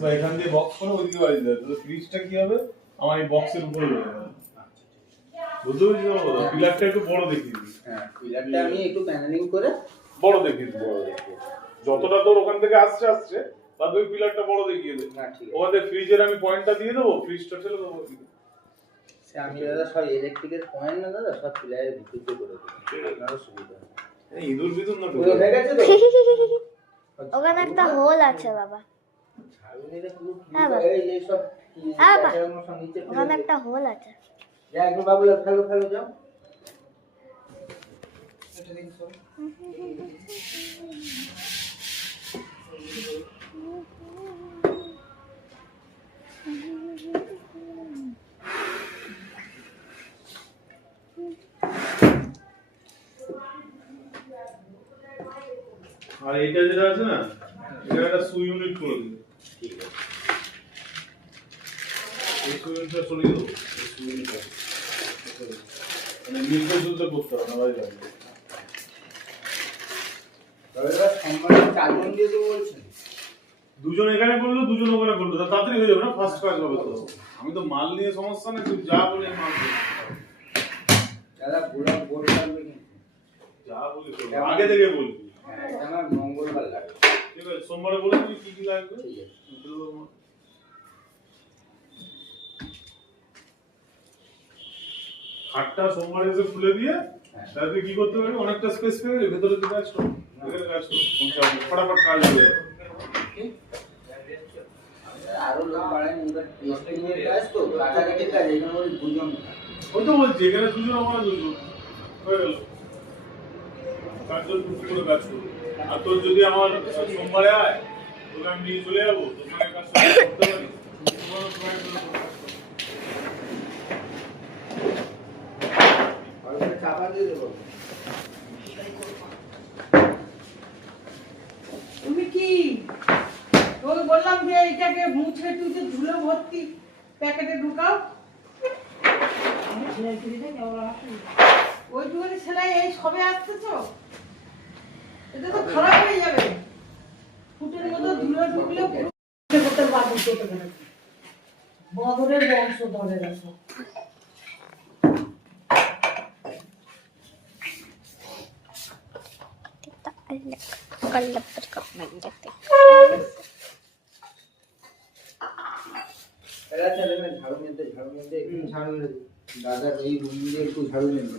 বা এখান দিয়ে বক্স করে ওইদিকে বাড়ি দেয়, তো ফ্রিজটা কি হবে আমার এই বক্সের উপরে রয়ে যাবে। বুঝতে পেরেছি তো? পিলারটা একটু বড় দেখিয়ে দিই। হ্যাঁ, পিলারটা আমি একটু প্যানেলিং করে বড় দেখিয়ে দিই, বড় দেখিয়ে যতটা তোর ওখান থেকে আসছে তার ওই পিলারটা বড় দেখিয়ে দে। না ঠিক আছে, ওখানে ফ্রিজের আমি পয়েন্টটা দিয়ে দেবো, ফ্রিজটা ঠেলে দেবো। আমি দাদা সব ইলেকট্রিকের পয়েন্ট না দাদা, সব পিলারের ভিতরে করে দেবো, আপনারও সুবিধা হবে। ইঁদুর বিদুর না হয়ে গেছে তো? ওখানে একটা হোল আছে বাবা। ঝাড়ুনিতে পুরো হ্যাঁ বাবা। এই যে সব হ্যাঁ বাবা। প্যাকেটের মতো নিচে ফেলে ওখানে দে। একটা হোল আছে। যা একটু বাবুলা ফেলো যাও। এটা দিন সব। আর এইটা যেটা আছে না, এটা একটা সুই ইউনিট করে দিবে। ঠিক আছে, এই সুই ইউনিটটা সরিয়ে দেবো। এই সুই ইউনিটটা মানে মিলতে জুলতে করতে হবে না, ভাই যাবে। তবে এবার সম্মানে 4 জন দিয়ে দেবো বলছেন। দুজন এখানে করলো, দুজন ওখানে করলো, তাড়াতাড়ি হয়ে যাবে না, ফার্স্ট কাজ হবে তো। আমি তো মাল নিয়ে সমস্যা না, তুই যা বলে মাল দে। দাদা পুরো বোর্ড লাগবে কিন্তু। যা বলি করবো, আগে থেকে বলবি। হ্যাঁ, এটা আমার মঙ্গলবার লাগবে। ঠিক আছে, সোমবারে বলে দিবি কি কি লাগবে। ঠিক আছে। খাটটা সোমবারে এসে খুলে দিয়ে তাতে কি করতে পারবি, অনেকটা স্পেস পেয়ে গেলে ভেতরে যে কাজ করো, ভেতরে কাজ করো, ফটাফট কাজ হয়ে যাবে। আরো লোক বাড়ায়নি, এবার টেস্টিংয়ের কাজ তো, কাটাকাটির কাজ, এখানে ওই 2 জন। ওই তো বলছি এখানে দুজন, আমার দুজন হয়ে গেল। কাজটা টুকটুক করে কাজ করবো। আর তোর যদি আমার সোমবারে আয়, তোকে আমি নিয়ে চলে যাবো, তোমাকে কাজ করতে পারি। আর ওখানে চাপা দিয়ে দেবো। তুমি কি তোকে বললাম যে এইটাকে মুছে টুছে ধুলো ভর্তি প্যাকেটে ঢুকাও, ওইটুকুনি সেলাই এই সবে আসতেছ, এটা তো খারাপ হয়ে যাবে, ফুটের মতো ধুলো ঢুকলে করতে পারবো। বদরের বংশ ধরে রাখো। ঝাড়ু নিতে দাদার এই রুম দিয়ে একটু ঝাড়ু নিতে